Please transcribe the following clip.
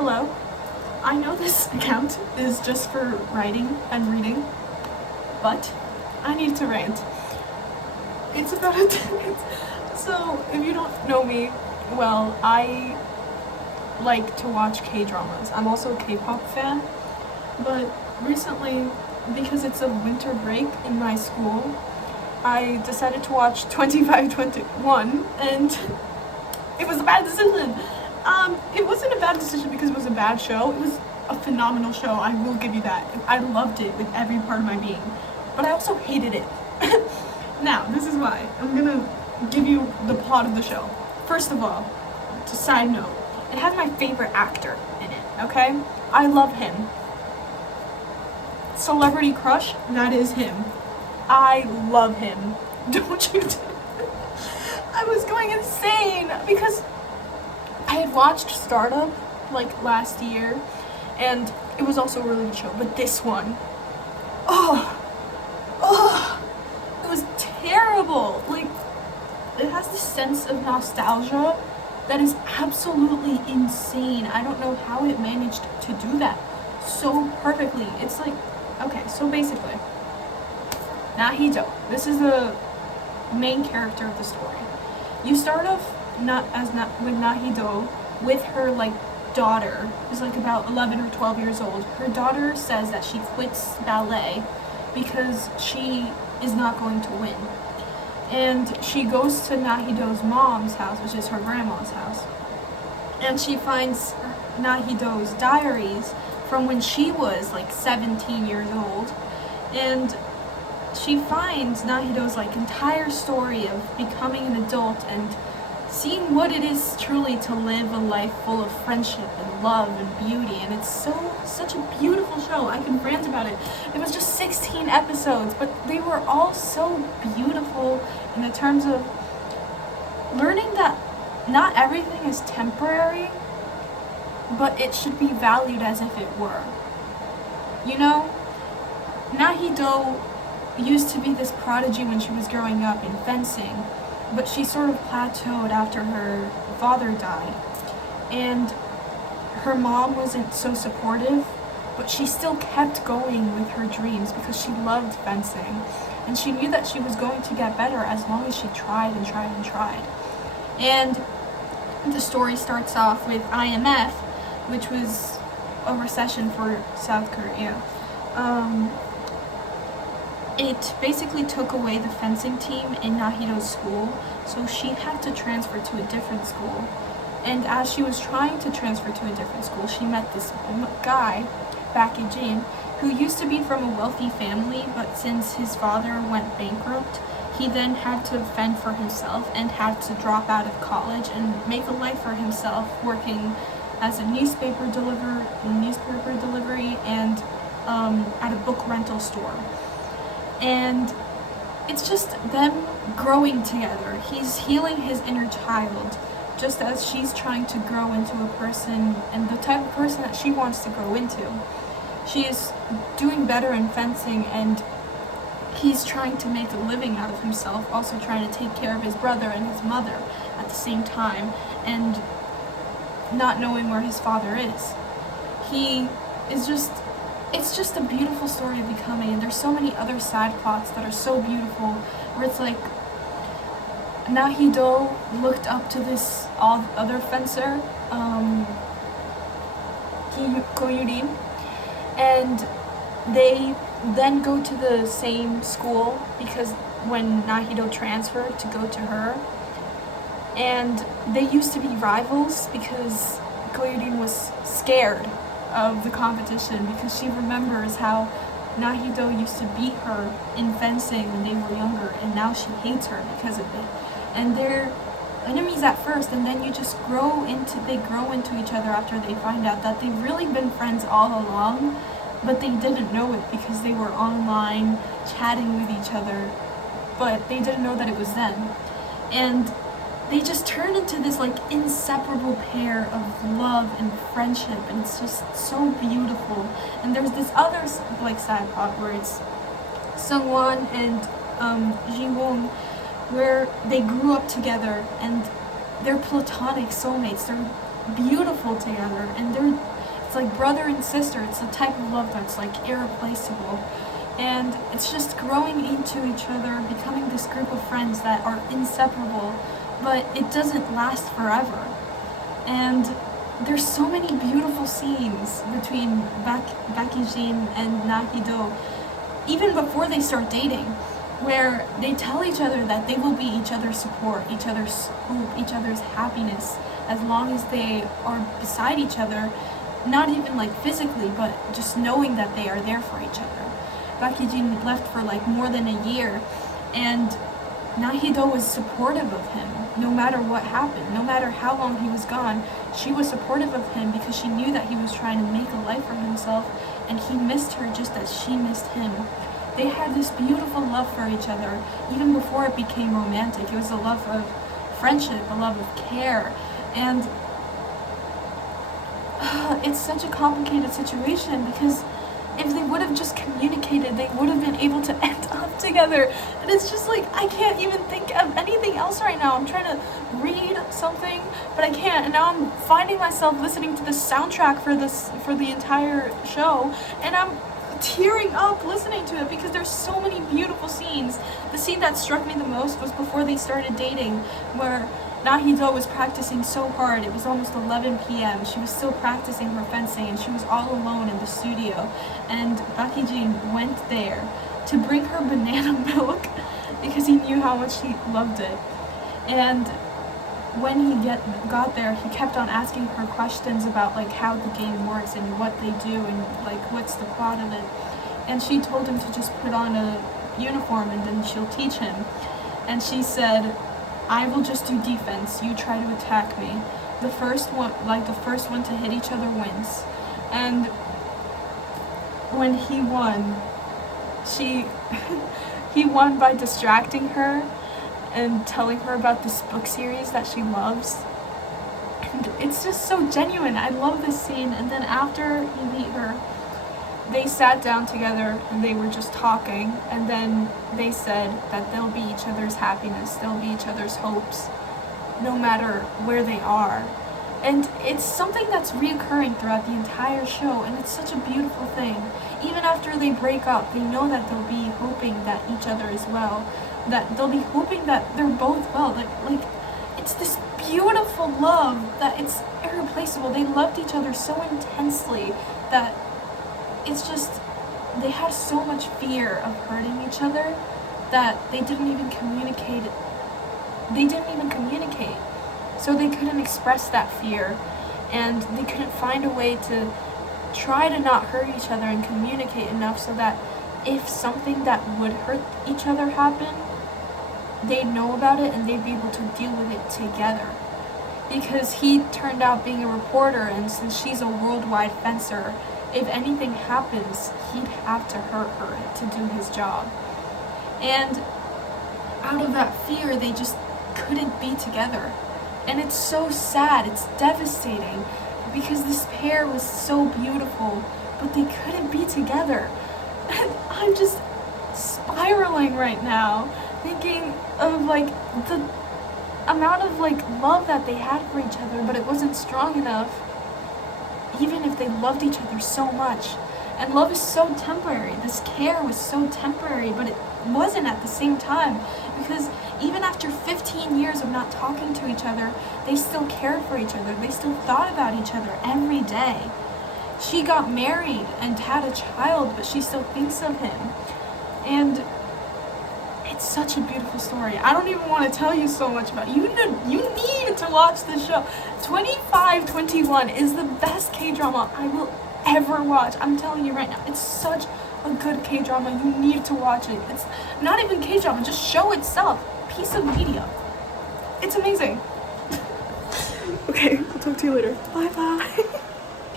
Hello. I know this account is just for writing and reading, but I need to rant. It's about a so if you don't know me, well, I like to watch K-dramas. I'm also a K-pop fan, but recently, because it's a winter break in my school, I decided to watch 2521, and it was a bad decision. It wasn't a bad decision because it was a bad show. It was a phenomenal show, I will give you that. I loved it with every part of my being. But I also hated it. Now, this is why. I'm gonna give you the plot of the show. First of all, just a side note, it has my favorite actor in it, okay? I love him. Celebrity crush, that is him. I love him. Don't you I was going insane because I had watched Startup like last year, and it was also a really good show, but this one, it was terrible. Like, it has this sense of nostalgia that is absolutely insane. I don't know how it managed to do that so perfectly. It's like, okay, so basically, Nahido, this is the main character of the story. You start off with Nahido with her like daughter, who's like about 11 or 12 years old. Her daughter says that she quits ballet because she is not going to win. And she goes to Nahido's mom's house, which is her grandma's house. And she finds Nahido's diaries from when she was like 17 years old. And she finds Nahido's like entire story of becoming an adult and seeing what it is truly to live a life full of friendship and love and beauty. And it's such a beautiful show. I can rant about it. It was just 16 episodes, but they were all so beautiful in the terms of learning that not everything is temporary, but it should be valued as if it were. You know, Nahido used to be this prodigy when she was growing up in fencing, but she sort of plateaued after her father died. And her mom wasn't so supportive, but she still kept going with her dreams because she loved fencing. And she knew that she was going to get better as long as she tried and tried and tried. And the story starts off with IMF, which was a recession for South Korea. It basically took away the fencing team in Nahido's school, so she had to transfer to a different school. And as she was trying to transfer to a different school, she met this guy, Baek Jin, who used to be from a wealthy family, but since his father went bankrupt, he then had to fend for himself and had to drop out of college and make a life for himself, working as a newspaper delivery and at a book rental store. And it's just them growing together. He's healing his inner child, just as she's trying to grow into a person and the type of person that she wants to grow into. She is doing better in fencing, and he's trying to make a living out of himself, also trying to take care of his brother and his mother at the same time, and not knowing where his father is. It's just a beautiful story of becoming, and there's so many other side plots that are so beautiful, where it's like Nahido looked up to this other fencer, Koyurin, and they then go to the same school because when Nahido transferred to go to her, and they used to be rivals because Koyurin was scared of the competition because she remembers how Nahido used to beat her in fencing when they were younger, and now she hates her because of it. And they're enemies at first, and then they grow into each other after they find out that they've really been friends all along, but they didn't know it because they were online chatting with each other, but they didn't know that it was them. And they just turn into this like inseparable pair of love and friendship, and it's just so beautiful. And there's this other like side plot where it's Sungwon and Ji-won, where they grew up together and they're platonic soulmates. They're beautiful together, and it's like brother and sister. It's the type of love that's like irreplaceable, and it's just growing into each other, becoming this group of friends that are inseparable, but it doesn't last forever. And there's so many beautiful scenes between Bakijin and Nahido, even before they start dating, where they tell each other that they will be each other's support, each other's hope, each other's happiness, as long as they are beside each other, not even like physically, but just knowing that they are there for each other. Bakijin left for like more than a year, and Nahido was supportive of him no matter what happened, no matter how long he was gone. She was supportive of him because she knew that he was trying to make a life for himself, and he missed her just as she missed him. They had this beautiful love for each other, even before it became romantic. It was a love of friendship, a love of care, and it's such a complicated situation because if they would have just communicated, they would have been able to end up together. And it's just like, I can't even think of anything else right now. I'm trying to read something, but I can't. And now I'm finding myself listening to the soundtrack for the entire show, and I'm tearing up listening to it because there's so many beautiful scenes. The scene that struck me the most was before they started dating, where Nahido was practicing so hard. It was almost 11 p.m. She was still practicing her fencing, and she was all alone in the studio. And Bakijin went there to bring her banana milk because he knew how much she loved it. And when he got there, he kept on asking her questions about like how the game works and what they do and like what's the plot of it. And she told him to just put on a uniform and then she'll teach him. And she said, I will just do defense, you try to attack me. The first one to hit each other wins. And when he won, he won by distracting her and telling her about this book series that she loves. And it's just so genuine. I love this scene. And then after he beat her, they sat down together and they were just talking, and then they said that they'll be each other's happiness, they'll be each other's hopes, no matter where they are. And it's something that's reoccurring throughout the entire show, and it's such a beautiful thing. Even after they break up, they know that they'll be hoping that each other is well, that they'll be hoping that they're both well. Like it's this beautiful love that it's irreplaceable. They loved each other so intensely that it's just, they had so much fear of hurting each other that they didn't even communicate. So they couldn't express that fear, and they couldn't find a way to try to not hurt each other and communicate enough so that if something that would hurt each other happened, they'd know about it and they'd be able to deal with it together. Because he turned out being a reporter, and since she's a worldwide fencer, if anything happens, he'd have to hurt her to do his job. And out of that fear, they just couldn't be together. And it's so sad, it's devastating, because this pair was so beautiful, but they couldn't be together. And I'm just spiraling right now, thinking of like the amount of like love that they had for each other, but it wasn't strong enough. Even if they loved each other so much. And love is so temporary. This care was so temporary, but it wasn't at the same time. Because even after 15 years of not talking to each other, they still cared for each other. They still thought about each other every day. She got married and had a child, but she still thinks of him. And it's such a beautiful story. I don't even want to tell you so much about it. You need to watch this show. 2521 is the best K-drama I will ever watch. I'm telling you right now, it's such a good K-drama. You need to watch it. It's not even K-drama, just show itself. Piece of media. It's amazing. Okay, I'll talk to you later. Bye-bye.